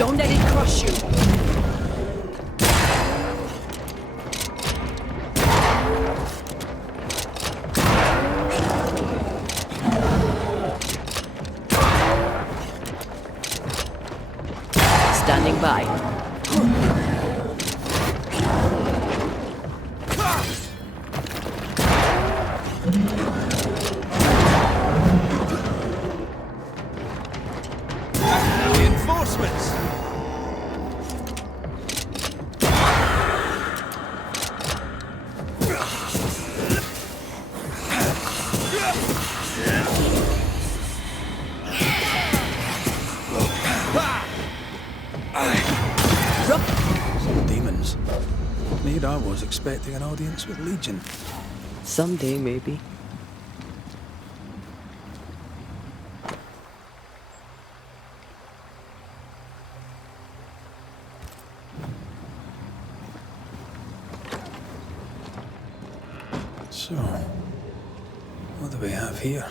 Don't let it crush you. Standing by. Reinforcements! Some demons. Made I was expecting an audience with Legion. Someday, maybe. So, what do we have here?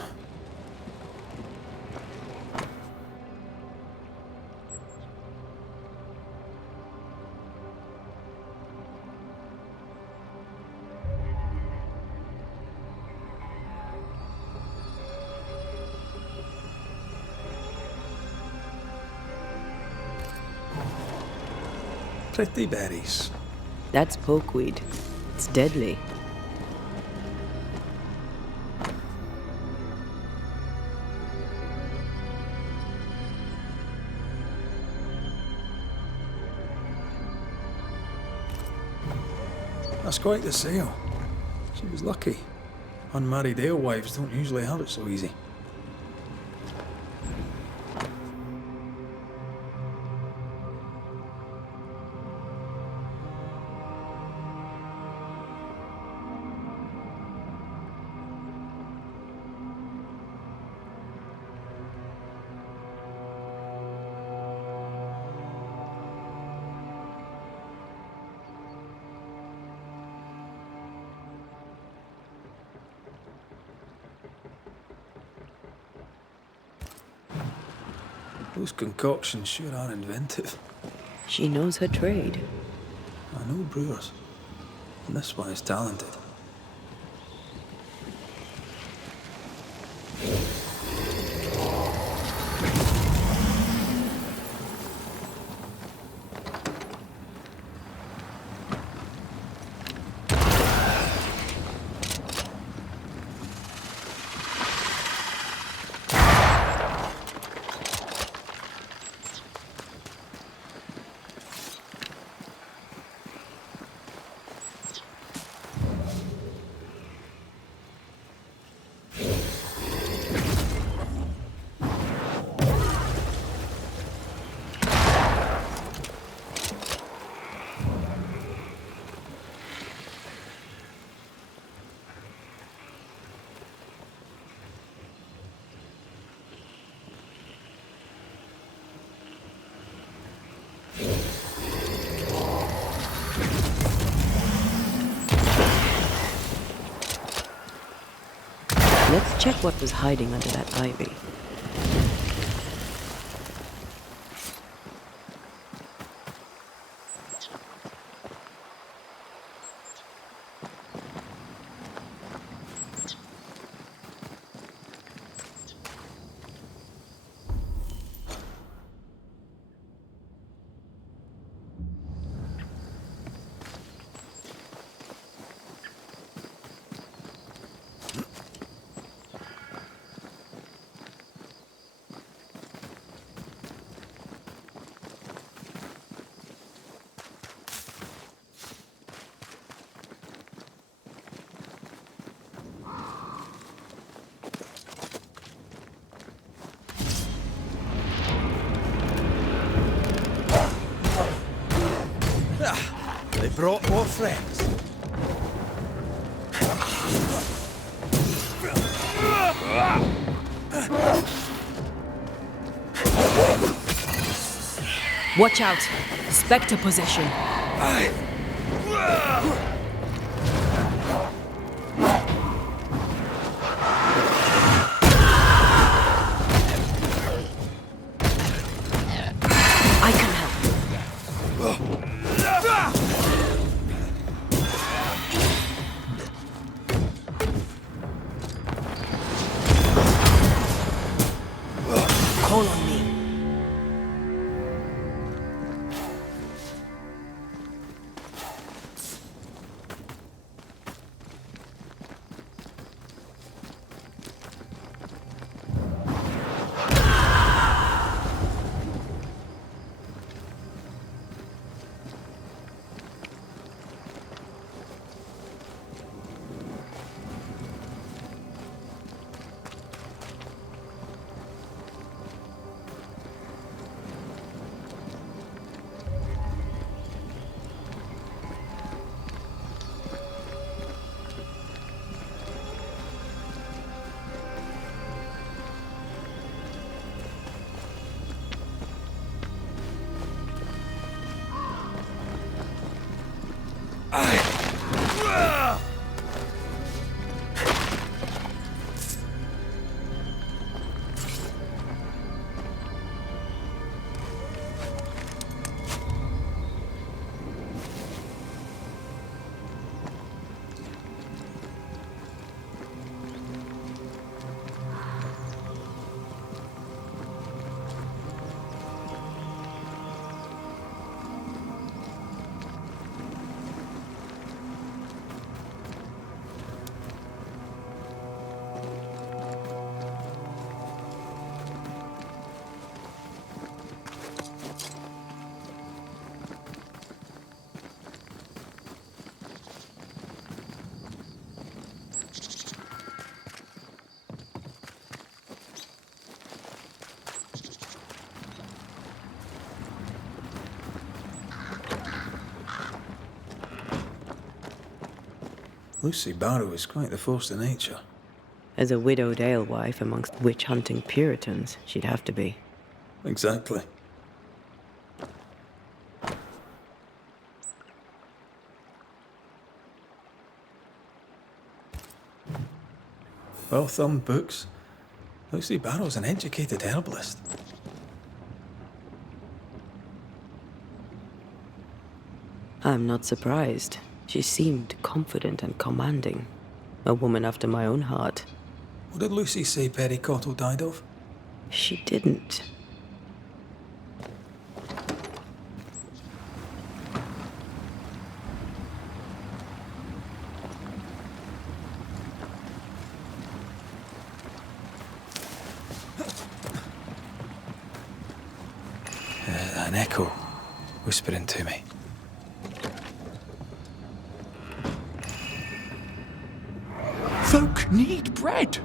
Pretty berries. That's pokeweed. It's deadly. That's quite the sale. She was lucky. Unmarried alewives don't usually have it so easy. Those concoctions sure are inventive. She knows her trade. I know brewers, and this one is talented. Let's check what was hiding under that ivy. They brought more friends. Watch out! Spectre possession. I can help. Lucy Barrow is quite the force of nature. As a widowed alewife amongst witch-hunting Puritans, she'd have to be. Exactly. Well-thumbed books. Lucy Barrow's an educated herbalist. I'm not surprised. She seemed confident and commanding. A woman after my own heart. What did Lucy say Perry Cottle died of? She didn't. An echo whispering to me. Folk need bread.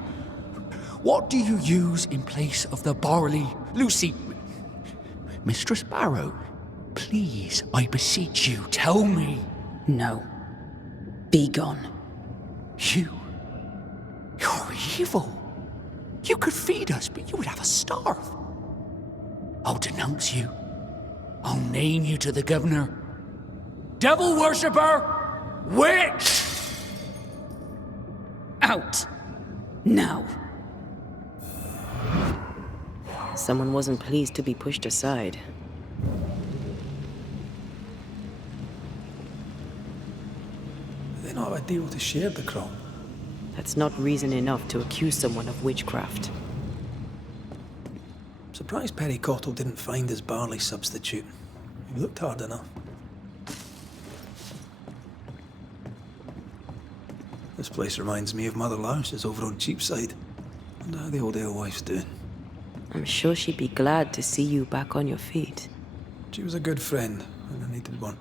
What do you use in place of the barley? Lucy, Mistress Barrow, please, I beseech you, tell me. No. Be gone. You're evil. You could feed us, but you would have us starve. I'll denounce you. I'll name you to the governor. Devil worshipper! Witch! Out! Now! Someone wasn't pleased to be pushed aside. They not have a deal to share the crop. That's not reason enough to accuse someone of witchcraft. I'm surprised Perry Cottle didn't find his barley substitute. He looked hard enough. This place reminds me of Mother Lars's over on Cheapside. Wonder how the old alewife's doing. I'm sure she'd be glad to see you back on your feet. She was a good friend when I needed one.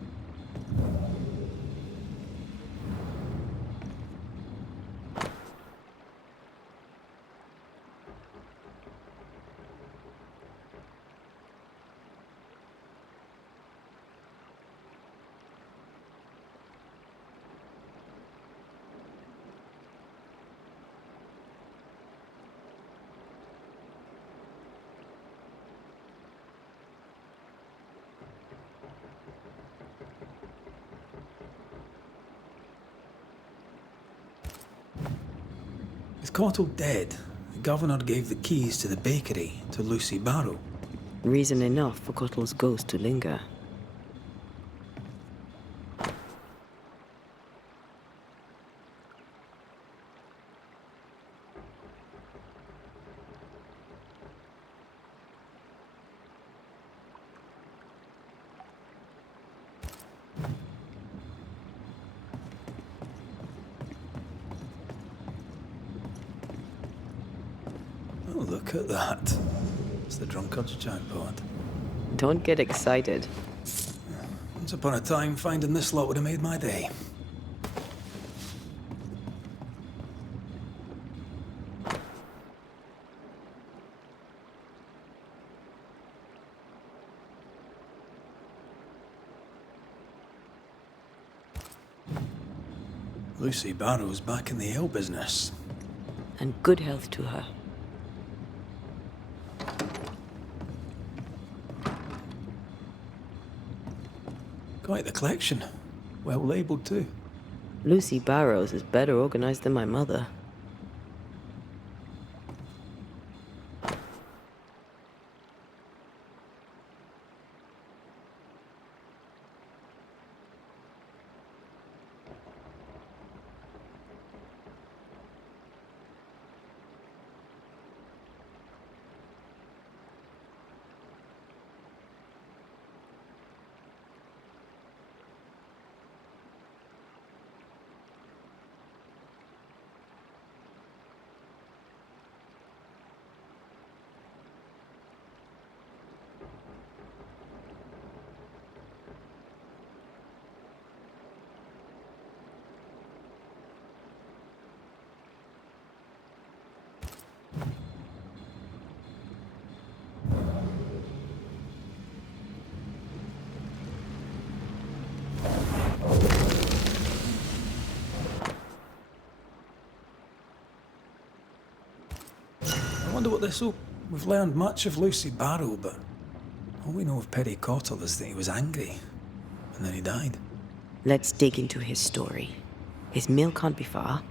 With Cottle dead, the governor gave the keys to the bakery to Lucy Barrow. Reason enough for Cottle's ghost to linger. Oh, look at that. It's the drunkard's jackpot. Don't get excited. Once upon a time, finding this lot would have made my day. Lucy Barrow's back in the ale business. And good health to her. Quite the collection. Well labelled too. Lucy Barrows is better organized than my mother. wonder what this will... We've learned much of Lucy Barrow, but all we know of Perry Cottle is that he was angry, and then he died. Let's dig into his story. His mill can't be far.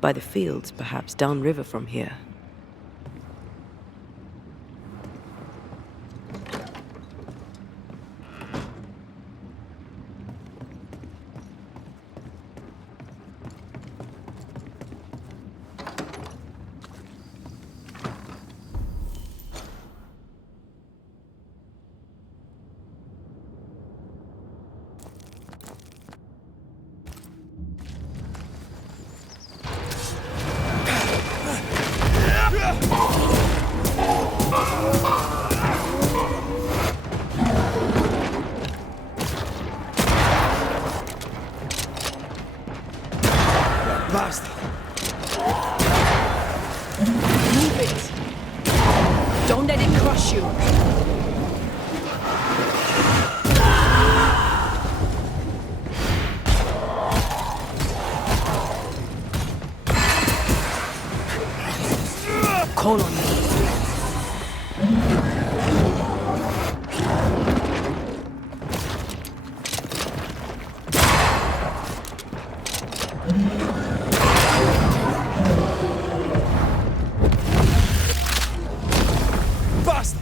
By the fields, perhaps downriver from here. Bastard! Move it! Don't let it crush you! Call on me. Bastard!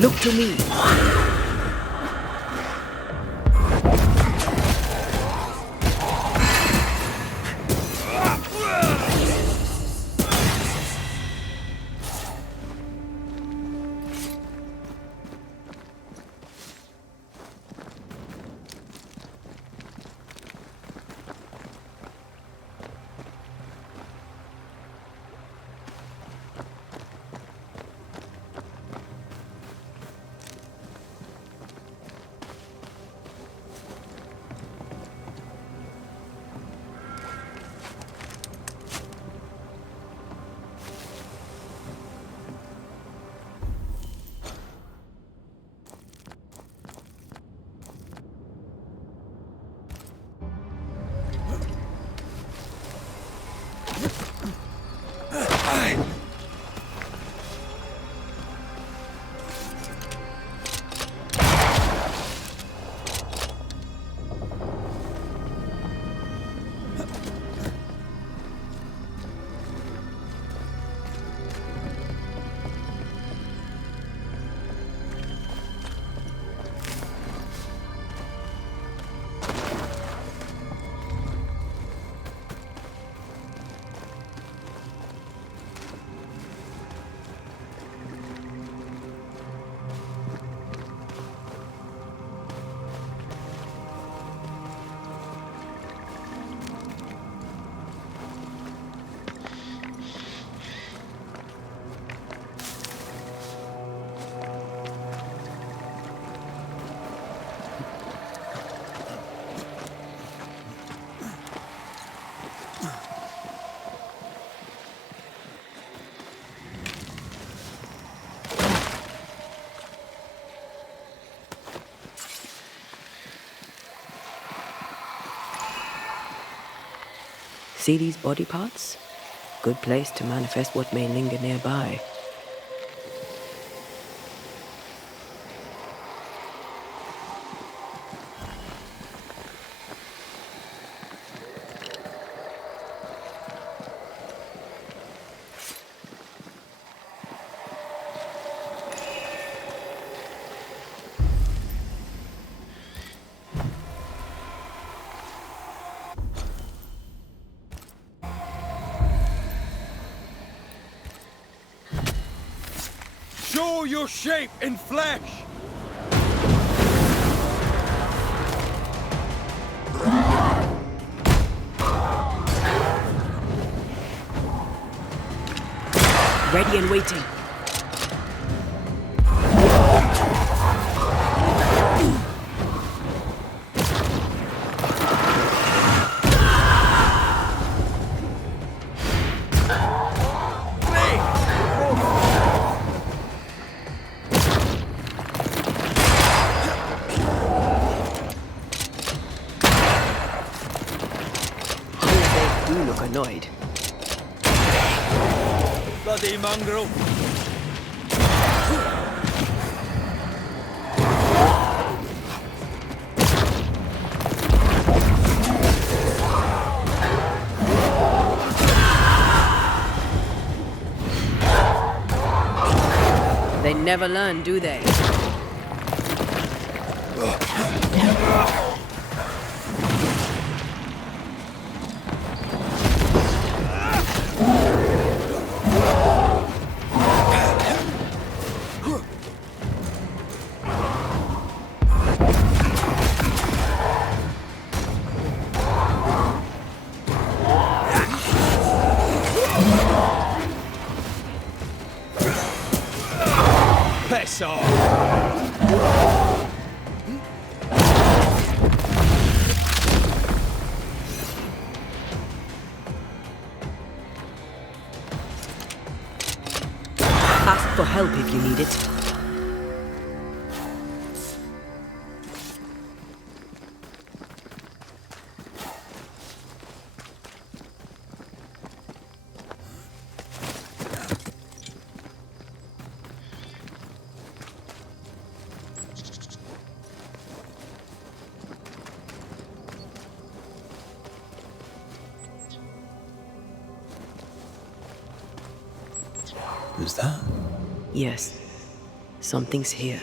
Look to me. See these body parts? Good place to manifest what may linger nearby. Show your shape in flesh! Ready and waiting. You look annoyed. Bloody mongrel! They never learn, do they? Piss off! Ask for help if you need it. Who's that? Yes. Something's here.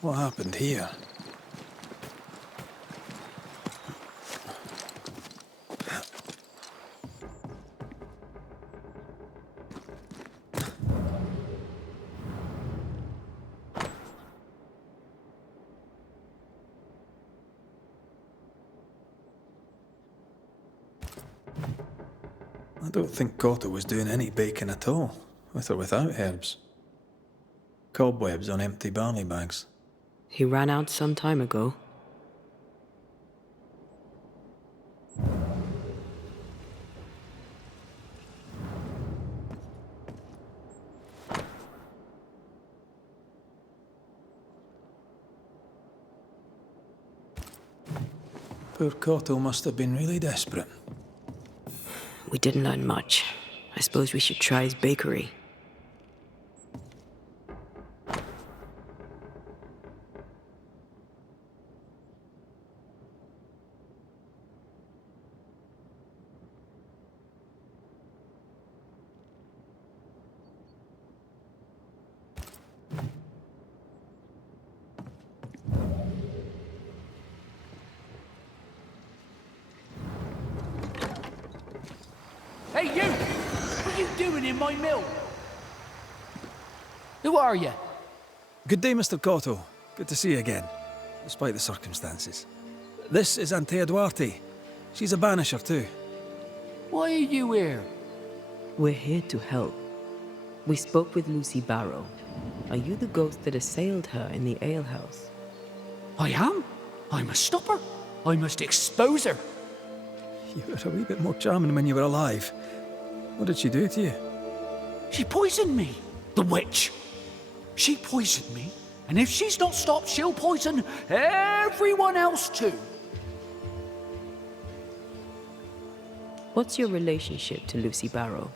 What happened here? I don't think Cotto was doing any baking at all, with or without herbs. Cobwebs on empty barley bags. He ran out some time ago. Poor Cotto must have been really desperate. We didn't learn much. I suppose we should try his bakery. Hey, you! What are you doing in my mill? Who are you? Good day, Mr. Cotto. Good to see you again, despite the circumstances. This is Antea Duarte. She's a banisher too. Why are you here? We're here to help. We spoke with Lucy Barrow. Are you the ghost that assailed her in the alehouse? I am. I must stop her. I must expose her. You were a wee bit more charming when you were alive. What did she do to you? She poisoned me. The witch. She poisoned me. And if she's not stopped, she'll poison everyone else too. What's your relationship to Lucy Barrow?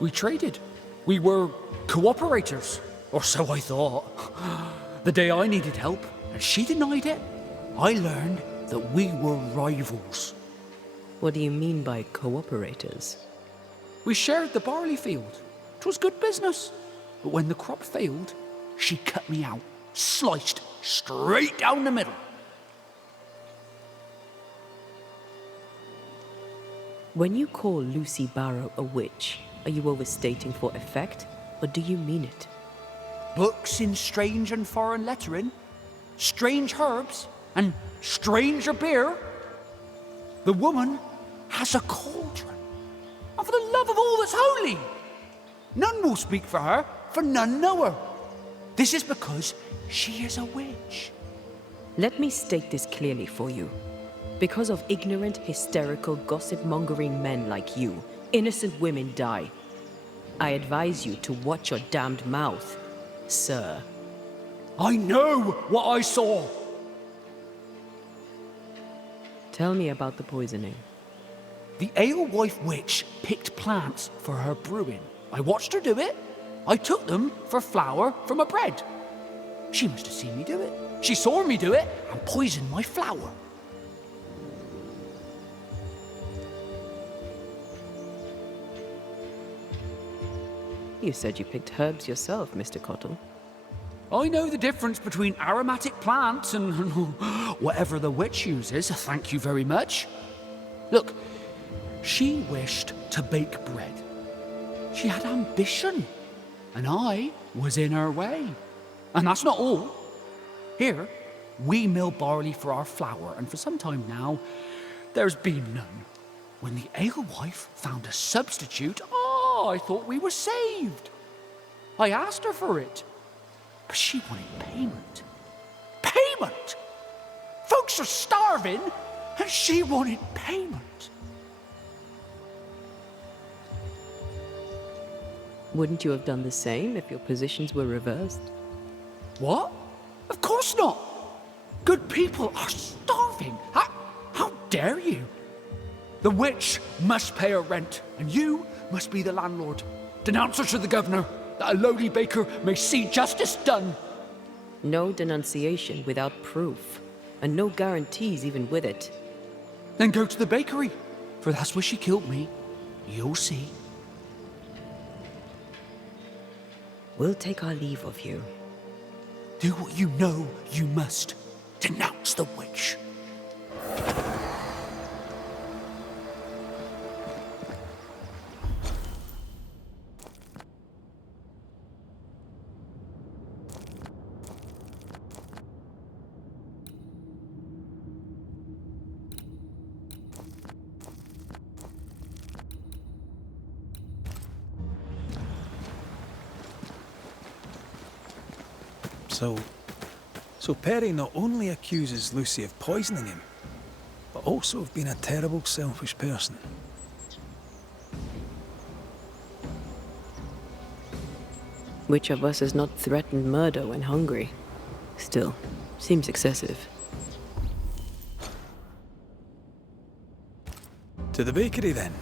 We traded. We were cooperators. Or so I thought. The day I needed help, and she denied it, I learned that we were rivals. What do you mean by cooperators? We shared the barley field. 'Twas good business. But when the crop failed, she cut me out, sliced straight down the middle. When you call Lucy Barrow a witch, are you overstating for effect, or do you mean it? Books in strange and foreign lettering, strange herbs, and stranger beer. The woman has a cauldron. And for the love of all that's holy, none will speak for her, for none know her. This is because she is a witch. Let me state this clearly for you. Because of ignorant, hysterical, gossip-mongering men like you, innocent women die. I advise you to watch your damned mouth, sir. I know what I saw. Tell me about the poisoning. The alewife witch picked plants for her brewing. I watched her do it. I took them for flour from a bread. She must have seen me do it. She saw me do it and poisoned my flour. You said you picked herbs yourself, Mr. Cottle. I know the difference between aromatic plants and whatever the witch uses, thank you very much. Look, she wished to bake bread. She had ambition, and I was in her way. And that's not all. Here, we mill barley for our flour, and for some time now, there's been none. When the alewife found a substitute, I thought we were saved. I asked her for it. But she wanted payment. Payment! Folks are starving, and she wanted payment. Wouldn't you have done the same if your positions were reversed? What? Of course not. Good people are starving. How dare you? The witch must pay her rent, and you must be the landlord. Denounce her to the governor, that a lowly baker may see justice done. No denunciation without proof, and no guarantees even with it. Then go to the bakery, for that's where she killed me. You'll see. We'll take our leave of you. Do what you know you must. Denounce the witch. So Perry not only accuses Lucy of poisoning him, but also of being a terrible, selfish person. Which of us has not threatened murder when hungry? Still, seems excessive. To the bakery, then.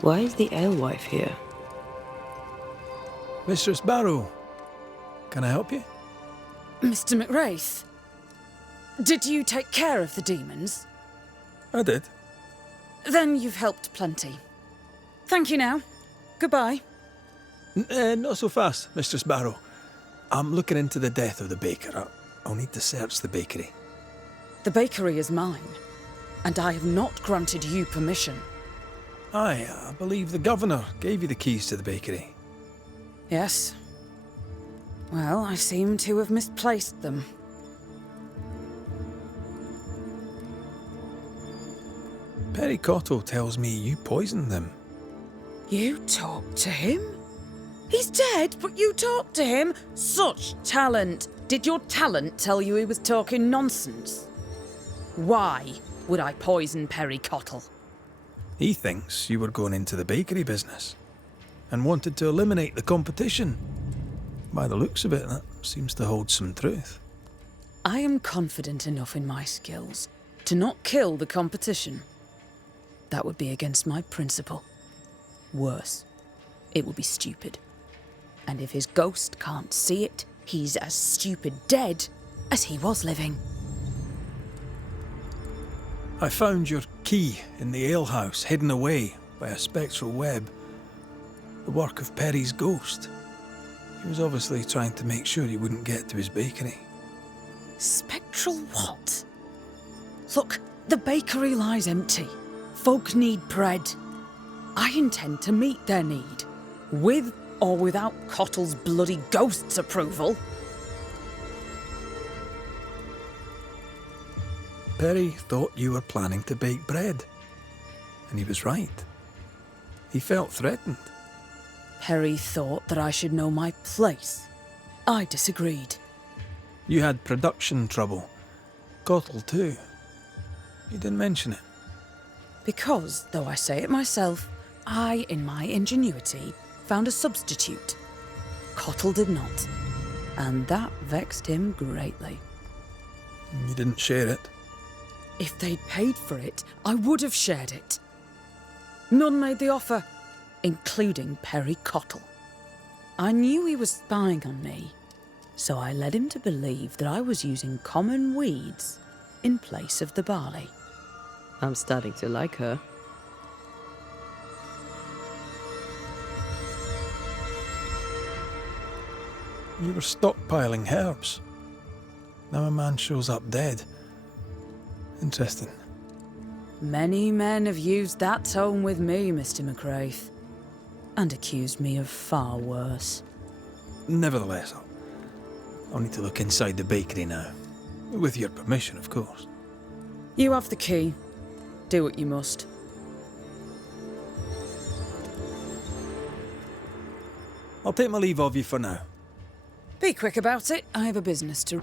Why is the alewife here? Mistress Barrow, can I help you? Mr. McWraith, did you take care of the demons? I did. Then you've helped plenty. Thank you now. Goodbye. Not so fast, Mistress Barrow. I'm looking into the death of the baker. I'll need to search the bakery. The bakery is mine, and I have not granted you permission. Aye, I believe the governor gave you the keys to the bakery. Yes. Well, I seem to have misplaced them. Perry Cottle tells me you poisoned them. You talked to him? He's dead, but you talked to him? Such talent! Did your talent tell you he was talking nonsense? Why would I poison Perry Cottle? He thinks you were going into the bakery business and wanted to eliminate the competition. By the looks of it, that seems to hold some truth. I am confident enough in my skills to not kill the competition. That would be against my principle. Worse, it would be stupid. And if his ghost can't see it, he's as stupid dead as he was living. I found your key in the alehouse, hidden away by a spectral web. The work of Perry's ghost. He was obviously trying to make sure he wouldn't get to his bakery. Spectral what? Look, the bakery lies empty. Folk need bread. I intend to meet their need, with or without Cottle's bloody ghost's approval. Perry thought you were planning to bake bread. And he was right. He felt threatened. Perry thought that I should know my place. I disagreed. You had production trouble. Cottle too. You didn't mention it. Because, though I say it myself, I, in my ingenuity, found a substitute. Cottle did not. And that vexed him greatly. You didn't share it. If they'd paid for it, I would have shared it. None made the offer, including Perry Cottle. I knew he was spying on me, so I led him to believe that I was using common weeds in place of the barley. I'm starting to like her. You were stockpiling herbs. Now a man shows up dead. Interesting. Many men have used that tone with me, Mr. McWraith, and accused me of far worse. Nevertheless, I'll need to look inside the bakery now. With your permission, of course. You have the key. Do what you must. I'll take my leave of you for now. Be quick about it. I have a business to...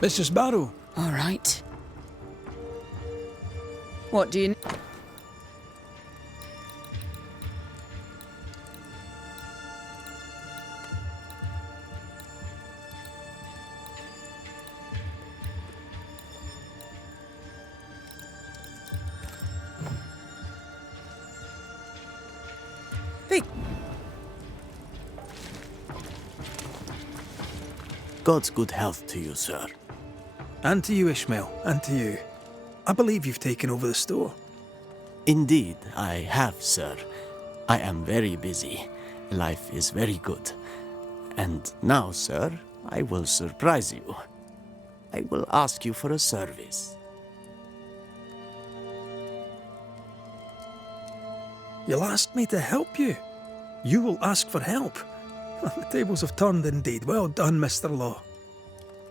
Mistress Barrow. All right. What do you... Be... God's good health to you, sir. And to you, Ishmael. And to you. I believe you've taken over the store. Indeed, I have, sir. I am very busy. Life is very good. And now, sir, I will surprise you. I will ask you for a service. You'll ask me to help you. You will ask for help. The tables have turned indeed. Well done, Mr. Law.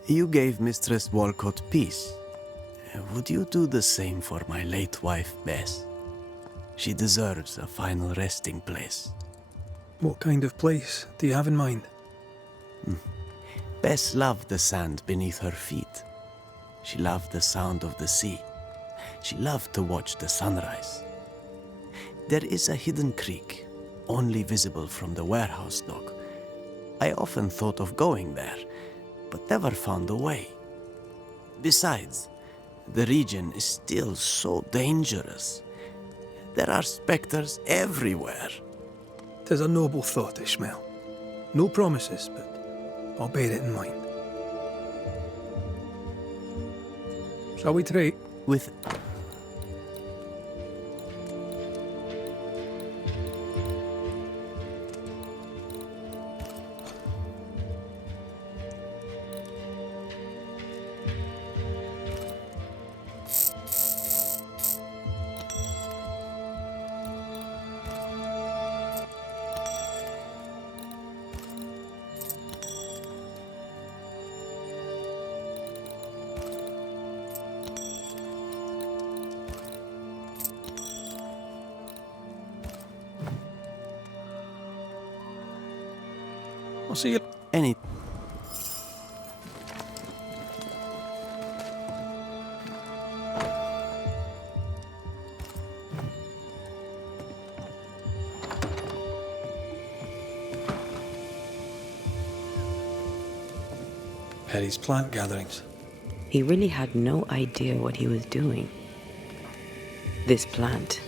You gave Mistress Walcott peace. Would you do the same for my late wife, Bess? She deserves a final resting place. What kind of place do you have in mind? Bess loved the sand beneath her feet. She loved the sound of the sea. She loved to watch the sunrise. There is a hidden creek, only visible from the warehouse dock. I often thought of going there, but never found a way. Besides, the region is still so dangerous. There are specters everywhere. 'Tis a noble thought, Ishmael. No promises, but I'll bear it in mind. Shall we trade? With I'll see you. any Perry's plant gatherings. He really had no idea what he was doing. This plant,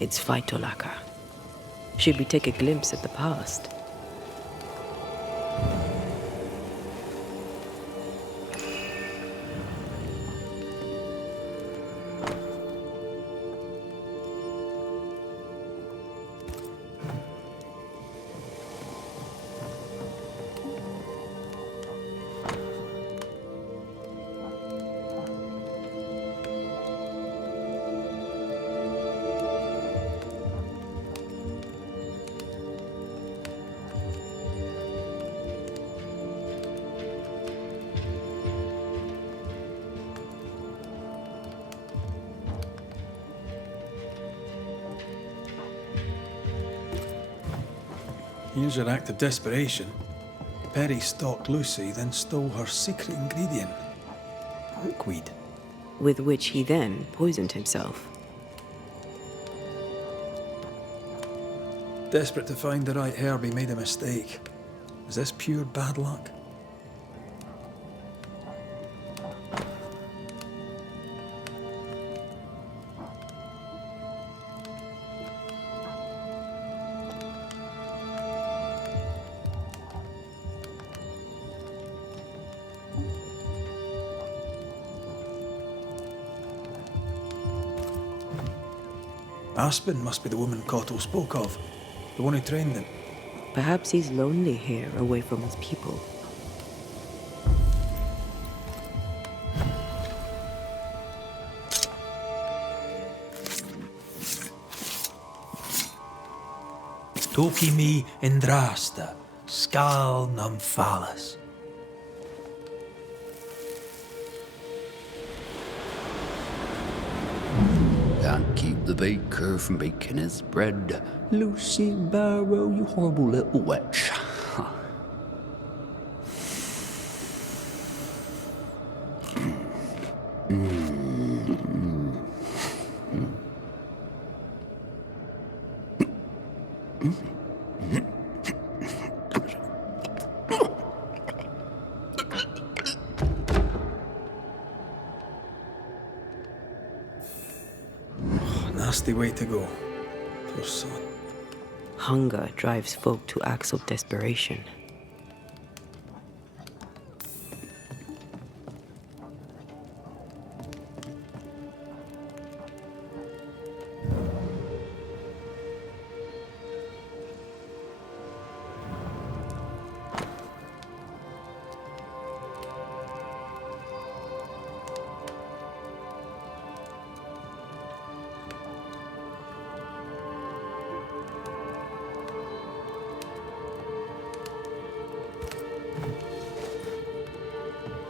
it's Phytolacca. Should we take a glimpse at the past? Here's your act of desperation. Perry stalked Lucy, then stole her secret ingredient, hookweed. With which he then poisoned himself. Desperate to find the right herb, he made a mistake. Is this pure bad luck? Aspen must be the woman Cottle spoke of, the one who trained him. Perhaps he's lonely here, away from his people. Toki mi indrasta, skal nymphalis. Can't keep the baker from baking his bread. Lucy Barrow, you horrible little witch. Nasty way to go. Poor son. Hunger drives folk to acts of desperation.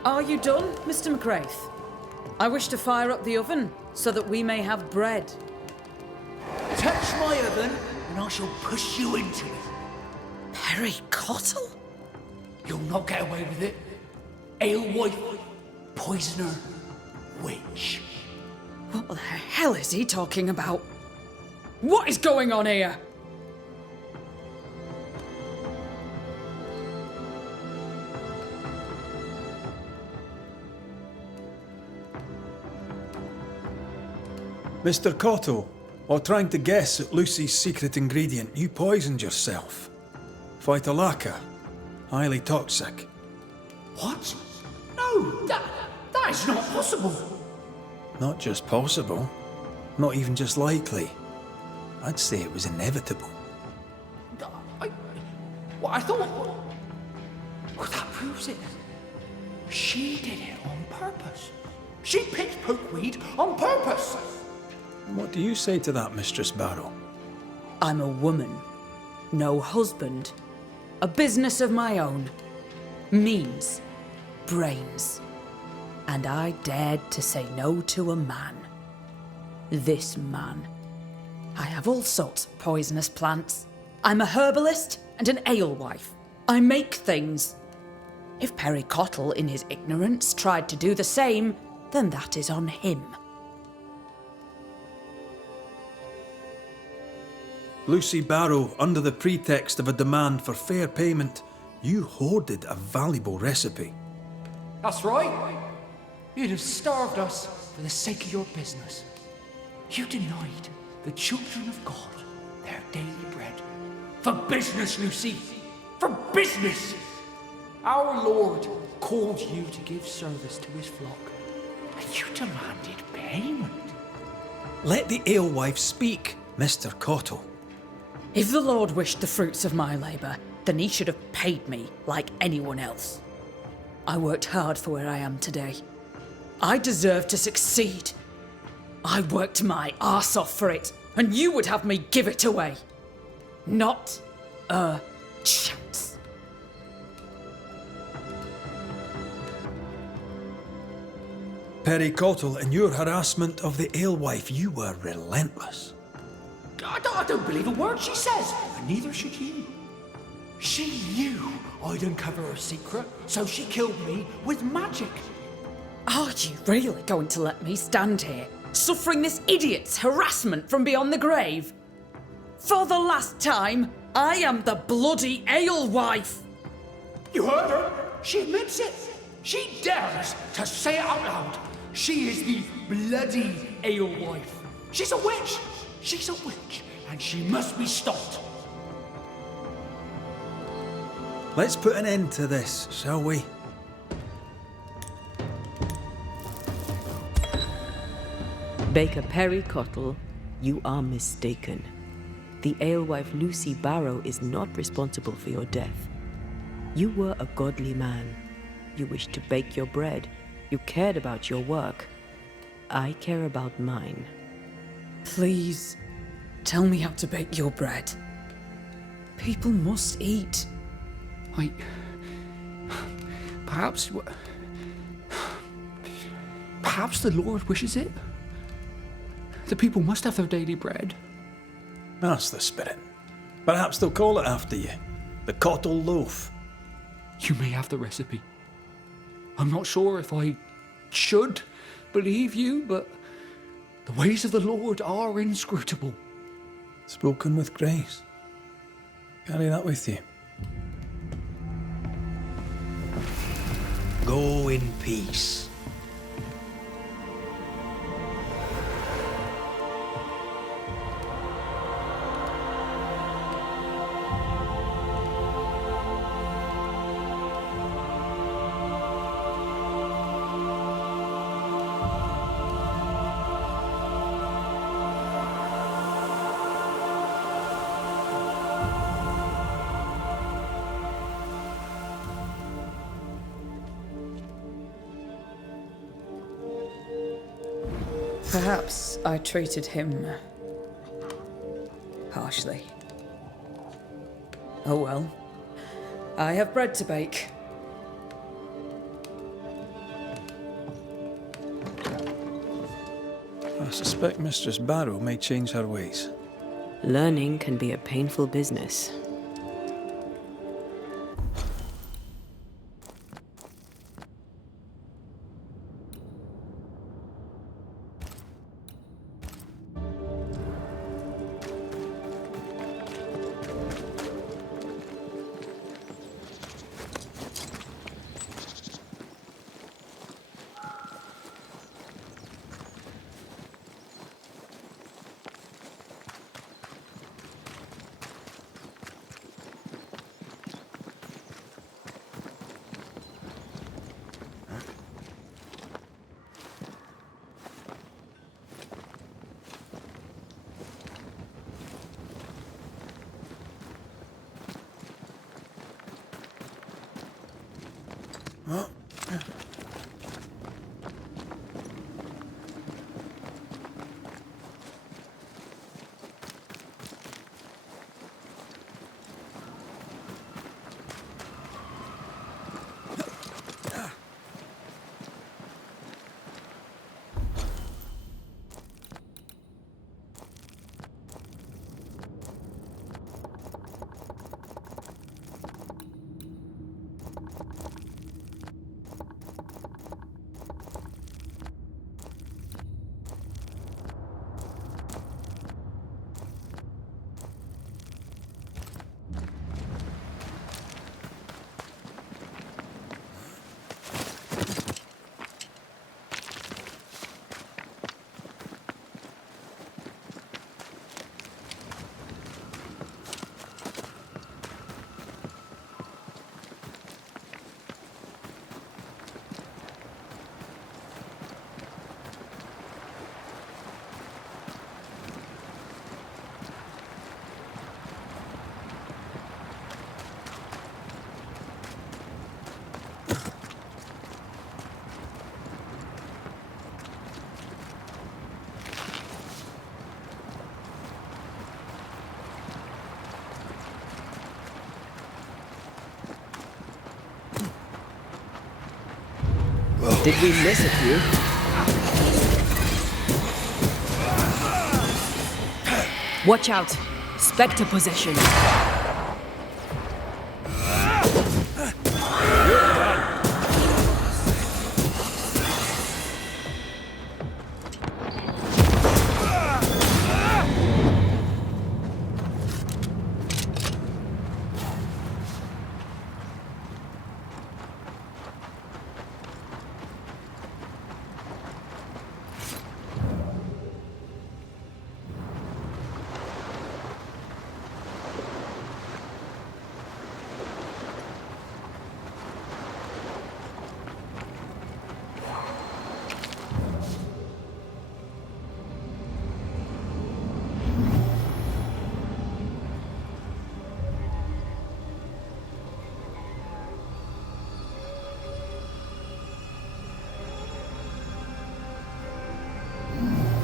Are you done, Mr. McCraith? I wish to fire up the oven so that we may have bread. Touch my oven, and I shall push you into it. Perry Cottle? You'll not get away with it. Alewife, poisoner, witch. What the hell is he talking about? What is going on here? Mr. Cotto, while trying to guess at Lucy's secret ingredient, you poisoned yourself. Phytolacca, highly toxic. What? No, that is not possible. Not just possible, not even just likely. I'd say it was inevitable. I thought... Well, that proves it. She did it on purpose. She picked pokeweed on purpose. What do you say to that, Mistress Barrow? I'm a woman. No husband. A business of my own. Means. Brains. And I dared to say no to a man. This man. I have all sorts of poisonous plants. I'm a herbalist and an alewife. I make things. If Perry Cottle, in his ignorance, tried to do the same, then that is on him. Lucy Barrow, under the pretext of a demand for fair payment, you hoarded a valuable recipe. That's right. You'd have starved us for the sake of your business. You denied the children of God their daily bread. For business, Lucy. For business. Our Lord called you to give service to his flock, and you demanded payment. Let the alewife speak, Mr. Cottle. If the Lord wished the fruits of my labour, then he should have paid me like anyone else. I worked hard for where I am today. I deserve to succeed. I worked my arse off for it, and you would have me give it away. Not a chance. Perry Cottle, in your harassment of the alewife, you were relentless. I don't believe a word she says, and neither should you. She knew I'd uncover her secret, so she killed me with magic. Are you really going to let me stand here, suffering this idiot's harassment from beyond the grave? For the last time, I am the bloody alewife. You heard her? She admits it. She dares to say it out loud. She is the bloody alewife. She's a witch. She's a witch, and she must be stopped. Let's put an end to this, shall we? Baker Perry Cottle, you are mistaken. The alewife Lucy Barrow is not responsible for your death. You were a godly man. You wished to bake your bread. You cared about your work. I care about mine. Please, tell me how to bake your bread. People must eat. Perhaps the Lord wishes it. The people must have their daily bread. That's the spirit. Perhaps they'll call it after you. The Cottle Loaf. You may have the recipe. I'm not sure if I should believe you, but the ways of the Lord are inscrutable. Spoken with grace. Carry that with you. Go in peace. Perhaps I treated him harshly. Oh well. I have bread to bake. I suspect Mistress Barrow may change her ways. Learning can be a painful business. Did we miss a few? Watch out! Spectre possession!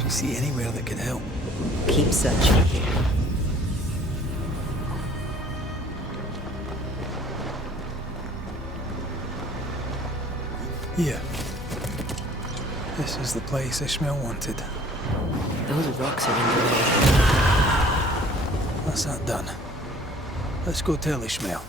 Do you see anywhere that could help? Keep searching here. Here. This is the place Ishmael wanted. Those rocks are in the way. That's that done. Let's go tell Ishmael.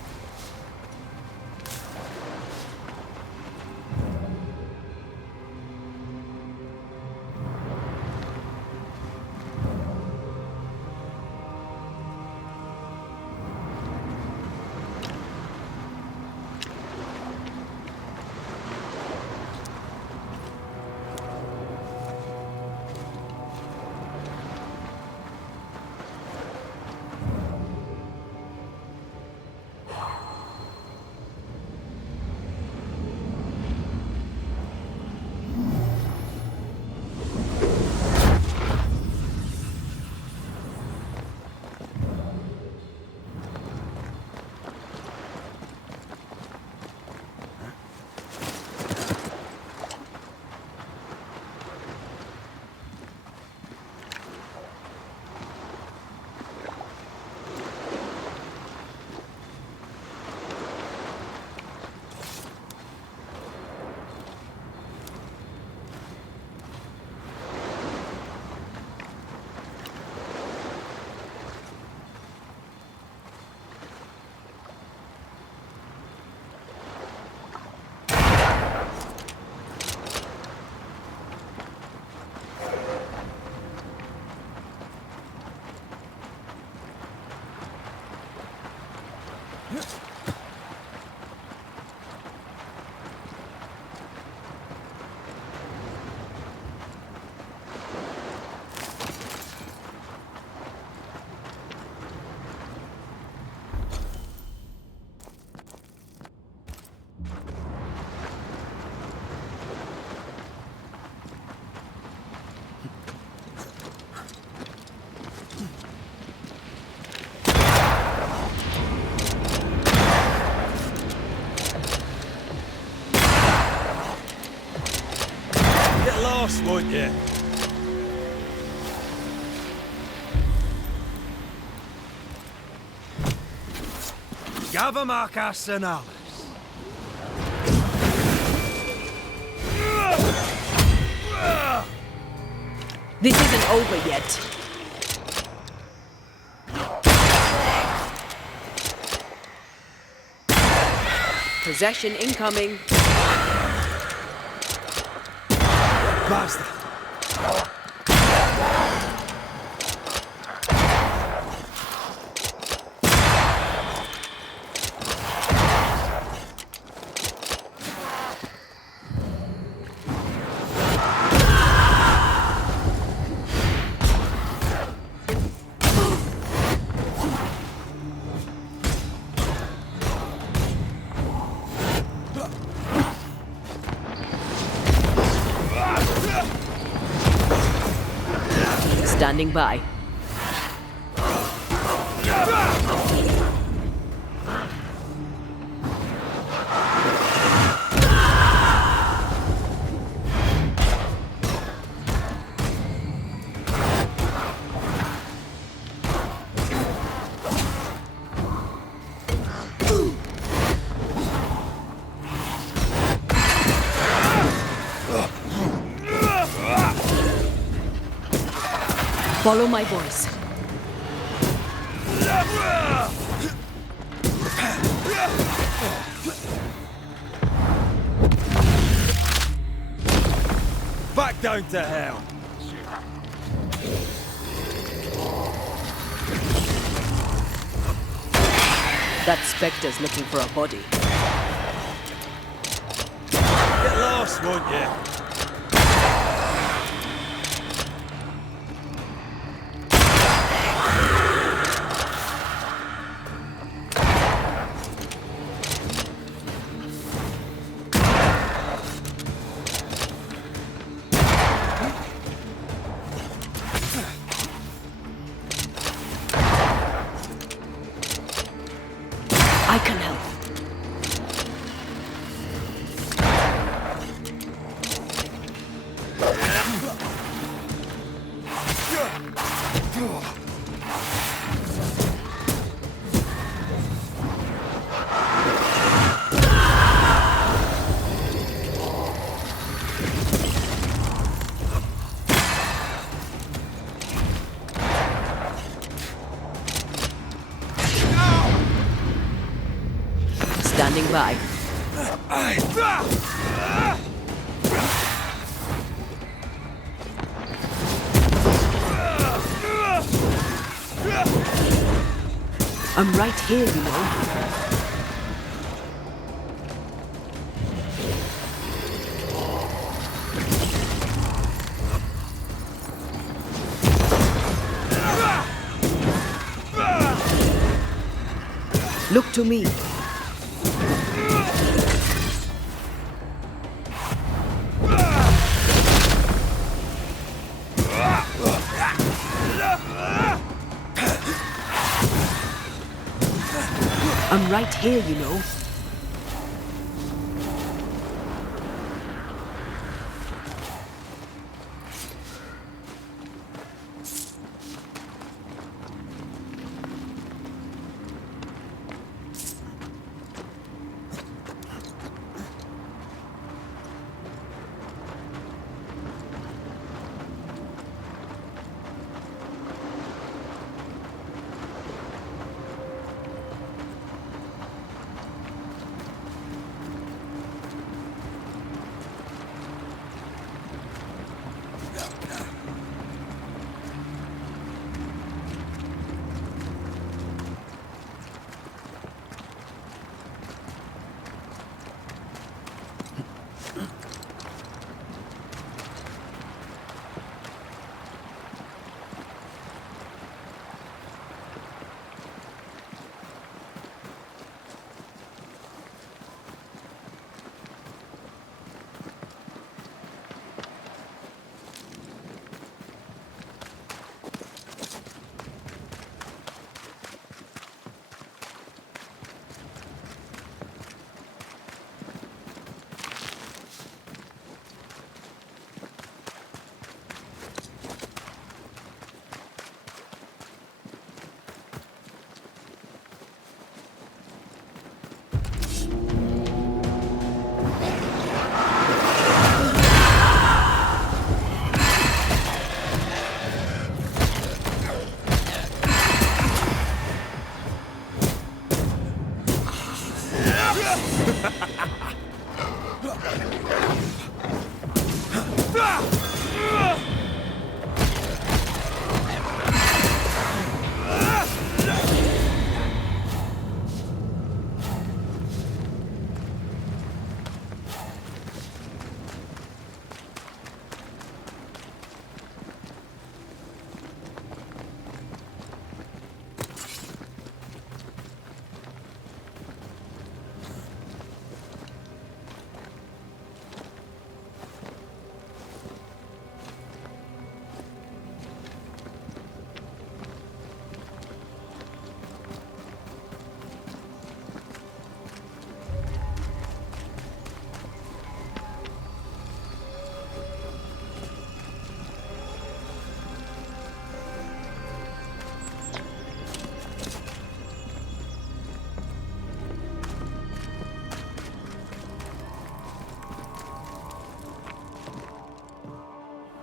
lost, won't you? Gavamak Arsenalis. This isn't over yet. Possession incoming. Basta. Standing by. Follow my voice. Back down to hell. That Spectre's looking for a body. Get lost, won't you? I can help. Standing by. I'm right here, you know. Look to me. I'm right here, you know.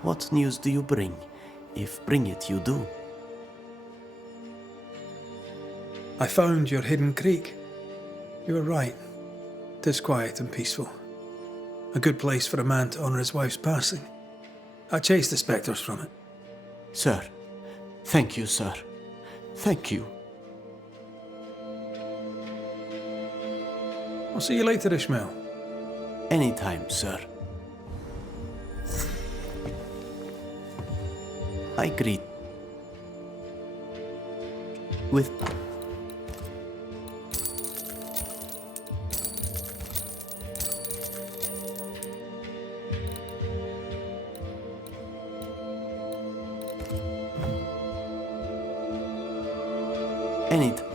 What news do you bring, if bring it you do? I found your hidden creek. You were right. 'Tis quiet and peaceful. A good place for a man to honour his wife's passing. I chased the spectres from it. Sir, thank you, sir. Thank you. I'll see you later, Ishmael. Anytime, sir. I greet with Enid.